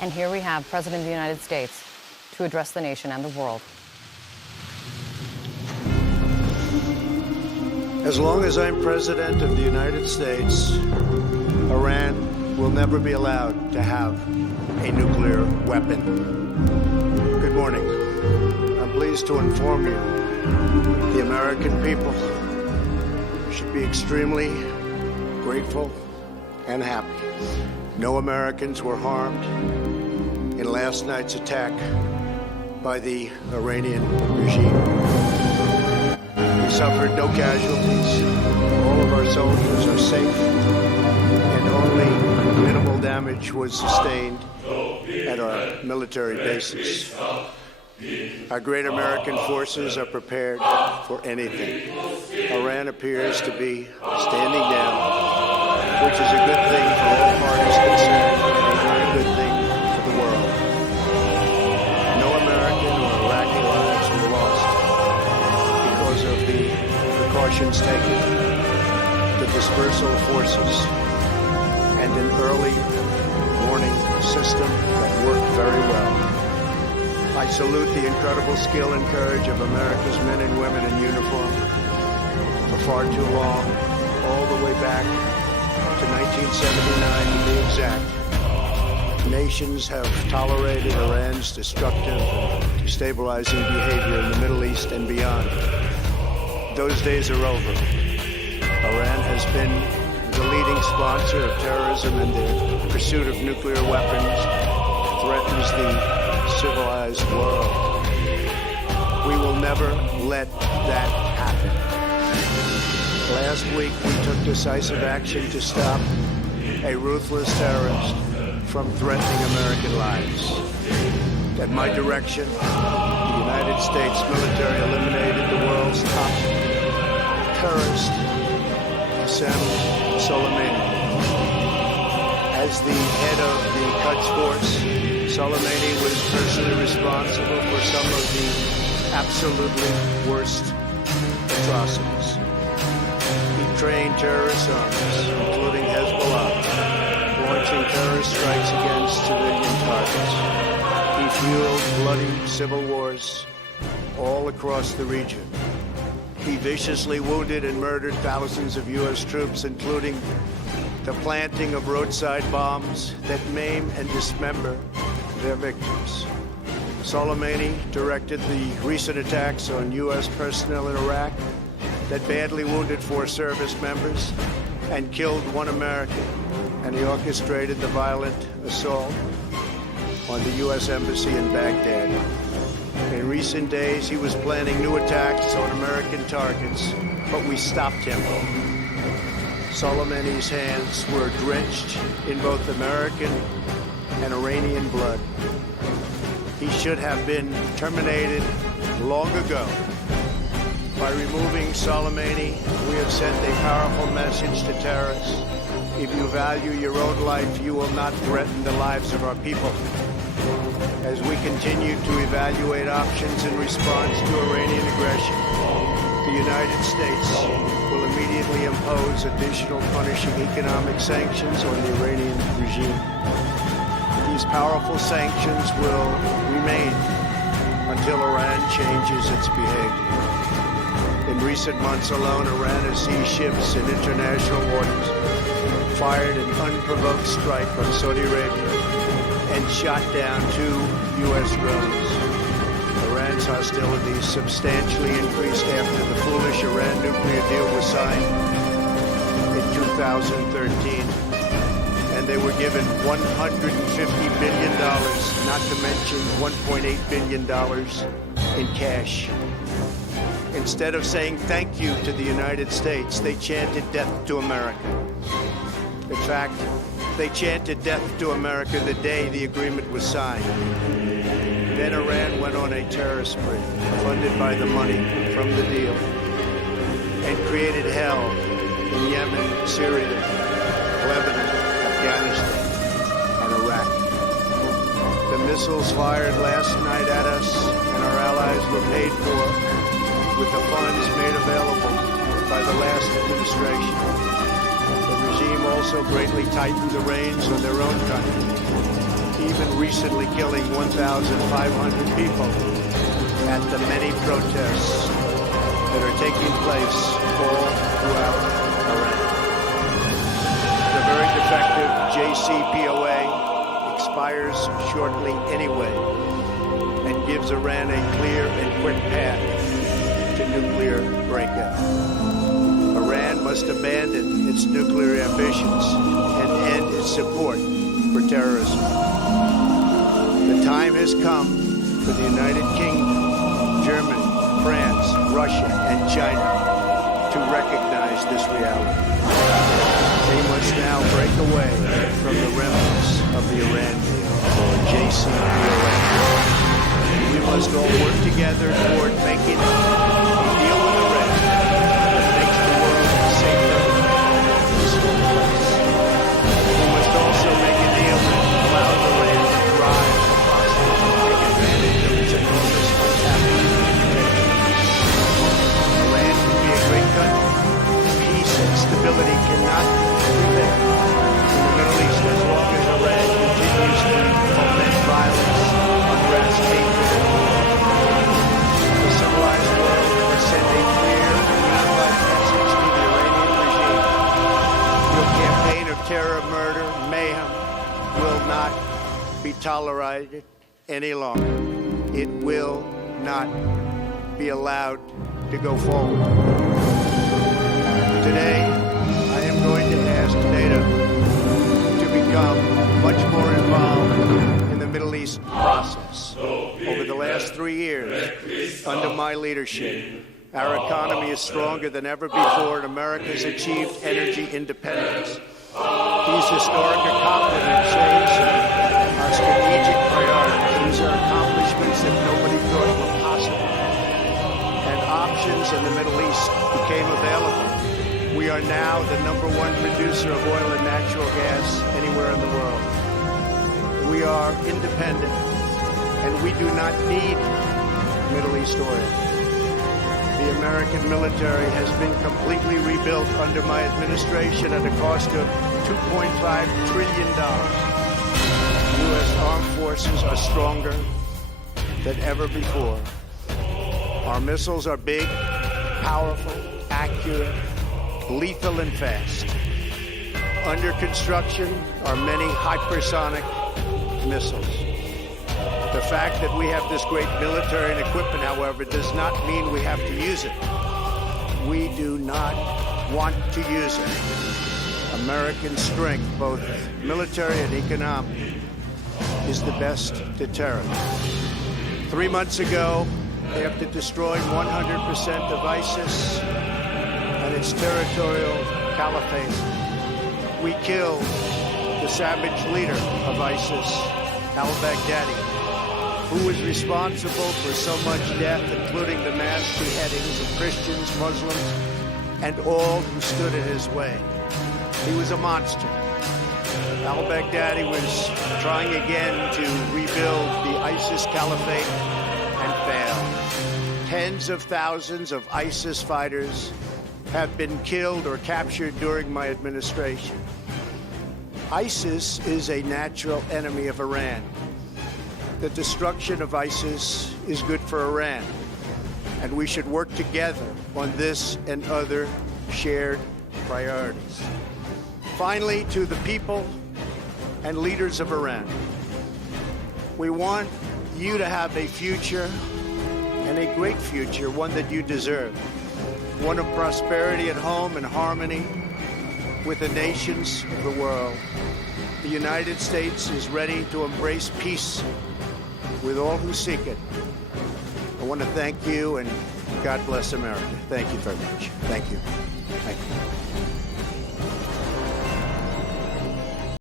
And here we have President of the United States to address the nation and the world. As long as I'm President of the United States, Iran will never be allowed to have a nuclear weapon. Good morning. I'm pleased to inform you the American people should be extremely grateful and happy. No Americans were harmed in last night's attack by the Iranian regime. We suffered no casualties. All of our soldiers are safe, and only minimal damage was sustained at our military bases. Our great American forces are prepared for anything. Iran appears to be standing down, which is a good thing for all parties concerned and a good thing for the world. No American or Iraqi lives were lost because of the precautions taken, the dispersal of forces, and an early warning system that worked very well. I salute the incredible skill and courage of America's men and women in uniform. For far too long, all the way back to 1979 to be exact, nations have tolerated Iran's destructive, destabilizing behavior in the Middle East and beyond. Those days are over. Iran has been the leading sponsor of terrorism, and the pursuit of nuclear weapons threatens the civilized world. We will never let that happen. Last week, we took decisive action to stop a ruthless terrorist from threatening American lives. At my direction, the United States military eliminated the world's top terrorist, Qasem Soleimani. As the head of the Quds Force, Soleimani was personally responsible for some of the absolutely worst atrocities. He trained terrorist armies, including Hezbollah, launching terrorist strikes against civilian targets. He fueled bloody civil wars all across the region. He viciously wounded and murdered thousands of U.S. troops, including the planting of roadside bombs that maim and dismember their victims. Soleimani directed the recent attacks on U.S. personnel in Iraq that badly wounded 4 service members and killed 1 American, and he orchestrated the violent assault on the U.S. Embassy in Baghdad. In recent days, he was planning new attacks on American targets, but we stopped him. Soleimani's hands were drenched in both American and Iranian blood. He should have been terminated long ago. By removing Soleimani, we have sent a powerful message to terrorists. If you value your own life, you will not threaten the lives of our people. As we continue to evaluate options in response to Iranian aggression, the United States will immediately impose additional punishing economic sanctions on the Iranian regime. These powerful sanctions will remain until Iran changes its behavior. In recent months alone, Iran has seized ships in international waters, fired an unprovoked strike on Saudi Arabia, and shot down 2 U.S. drones. Iran's hostilities substantially increased after the foolish Iran nuclear deal was signed in 2013, and they were given $150 billion, not to mention $1.8 billion in cash. Instead of saying thank you to the United States, they chanted death to America. In fact, they chanted death to America the day the agreement was signed. Then Iran went on a terror spree, funded by the money from the deal, and created hell in Yemen, Syria, Lebanon, Afghanistan, and Iraq. The missiles fired last night at us and our allies were paid for with the funds made available by the last administration. The regime also greatly tightened the reins on their own country. Even even recently killing 1,500 people at the many protests that are taking place all throughout Iran. The very defective JCPOA expires shortly anyway and gives Iran a clear and quick path to nuclear breakout. Iran must abandon its nuclear ambitions and end its support for terrorism. The time has come for the United Kingdom, Germany, France, Russia, and China to recognize this reality. They must now break away from the remnants of the Iran deal, or JCPOA. We must all work together toward making a deal with Iran that makes the world a safer, peaceful place. We must also make a deal that allows Iran to thrive and prosper and take advantage of its enormous untapped potential. Iran can be a great country. Peace and stability cannot prevail in the Middle East as long as Iran continues to foment violence, unrest, hatred, and war. The civilized world must send a clear and unified message to the Iranian regime. Your campaign of terror, murder, mayhem will not be tolerated any longer. It will not be allowed to go forward. Today, I am going to ask NATO to become much more involved in the Middle East process. Over the last 3 years, under my leadership, our economy is stronger than ever before, and America has achieved energy independence. These historic accomplishments change our strategic priorities. These are accomplishments that nobody thought were possible. And options in the Middle East became available. We are now the #1 producer of oil and natural gas anywhere in the world. We are independent, and we do not need Middle East oil. The American military has been completely rebuilt under my administration at a cost of $2.5 trillion. U.S. armed forces are stronger than ever before. Our missiles are big, powerful, accurate, lethal, and fast. Under construction are many hypersonic missiles. The fact that we have this great military and equipment, however, does not mean we have to use it. We do not want to use it. American strength, both military and economic, is the best deterrent. 3 months ago, after destroying 100% of ISIS and its territorial caliphate, we killed the savage leader of ISIS, al-Baghdadi, who was responsible for so much death, including the mass beheadings of Christians, Muslims, and all who stood in his way. He was a monster. Al-Baghdadi was trying again to rebuild the ISIS caliphate and failed. Tens of thousands of ISIS fighters have been killed or captured during my administration. ISIS is a natural enemy of Iran. The destruction of ISIS is good for Iran, and we should work together on this and other shared priorities. Finally, to the people and leaders of Iran, we want you to have a future, and a great future, one that you deserve, one of prosperity at home and harmony with the nations of the world. The United States is ready to embrace peace with all who seek it. I want to thank you, and God bless America. Thank you very much. Thank you. Thank you.